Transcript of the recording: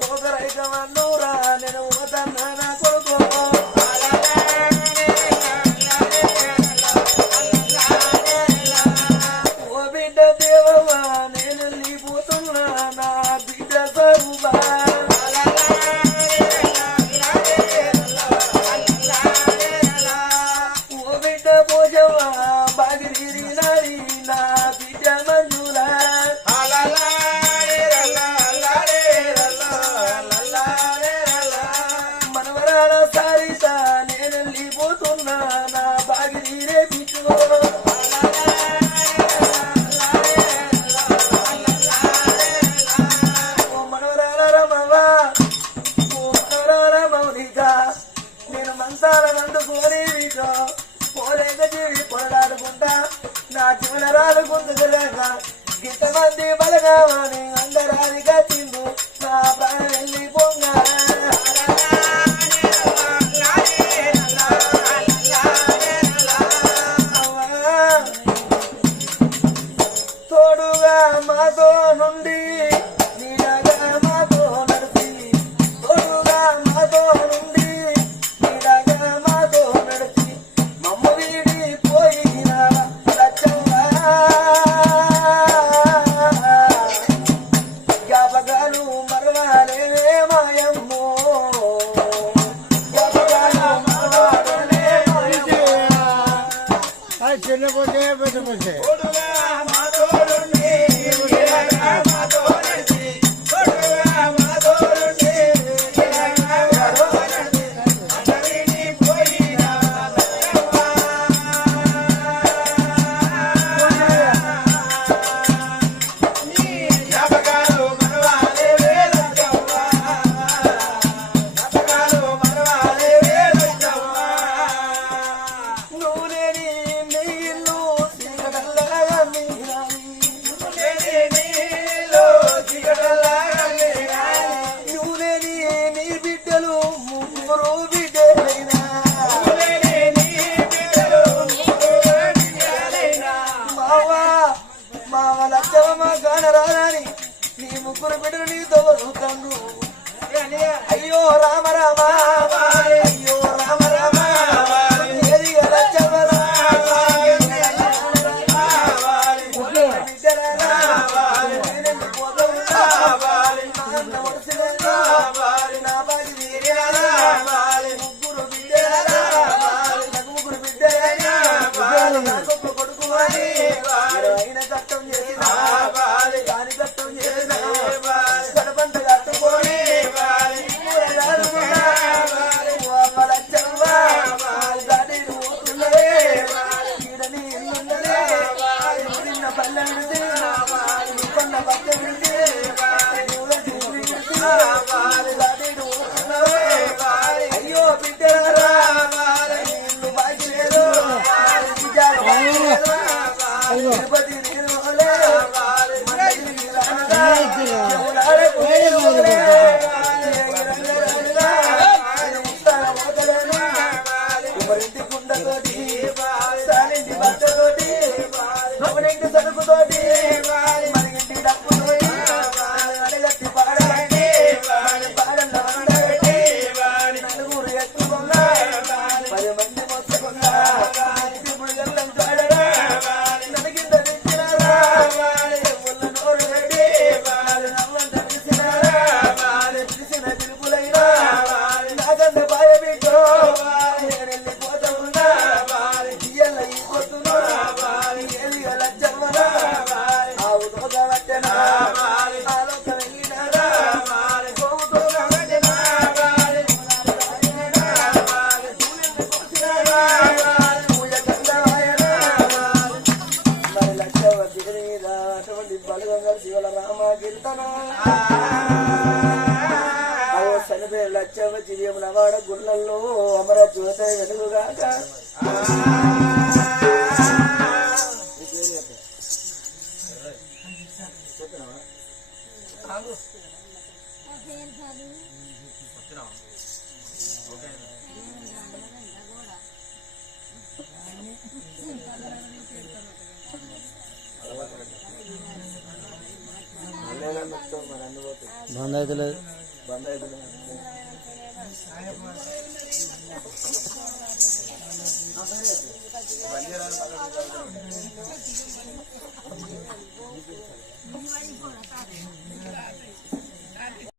పోతరైక వన్నూరా నేను బతుకులేక ఇంతమంది బలగామని అందరానిగా తిండు నా ప్రాణం వెళ్ళి పొంగా తోడుగా మాతో నుండి నీడగా మాతో నడిచి తోడుగా మాతో నుండి నీడగా మాతో నడిచి మమ్మ వీడి పోయిన లచ్చవ్వా జ్ఞాపకాలు మరవాలేవే మాయమ్మో జ్ఞాపకాలు మరవాలేవే మాయమ్మో చిన్నపోతే పెద్దపోతే నీ ముగ్గురు బిడ్డలు నీతో వదులుతాను అయ్యో రామ రామ అయ్యో రామ రామ ముగ్గురు బిడ్డ కొడుకు అయిన చట్టం చేసిన దాని చట్టం చేసిన గడపంట కట్టుకొని అయ్యో బిడ్డరా బాకి లేదు తిరుపతి ఎవరింటి కుండతోటి సాలింటి బట్టతోటి ఎవరింటి సరుకుతోటి మరిగింటి డప్పుతోటి అడగట్టి పాడబట్టి పాడన్న వండబెట్టి నలుగురు ఎత్తుకున్నా 10 మంది మొత్తుకున్నా ఇప్పుడు గల్లం చాడరా నలిగింద తెచ్చినారా ఒళ్ళు నోరు పెట్టి నవ్వంత పిలిచినారా పిలిచిన పిలుపులైనా నాగన్న బాయబిట్టో నేనెళ్ళిపోతా ఉన్నా ఇయ్యల్ల ఈ పొద్దునా ఏది లచ్చవ్వనా ఆవు తోగా పట్టెనా ఆలోక వెళ్ళినారా గోవు తోగా పట్టెనా పూజ కందవాయనా మరి లచ్చవ్వ దిగని మీద అటువంటి బలగంగా శివల రామ కీర్తన చనిపోయిన లచ్చవ్వ చిరియముల వాడ గుళ్ళల్లో అమర జ్యోత వెలుగుగాక బంద్ అయితే లేదు బంద్ అయితే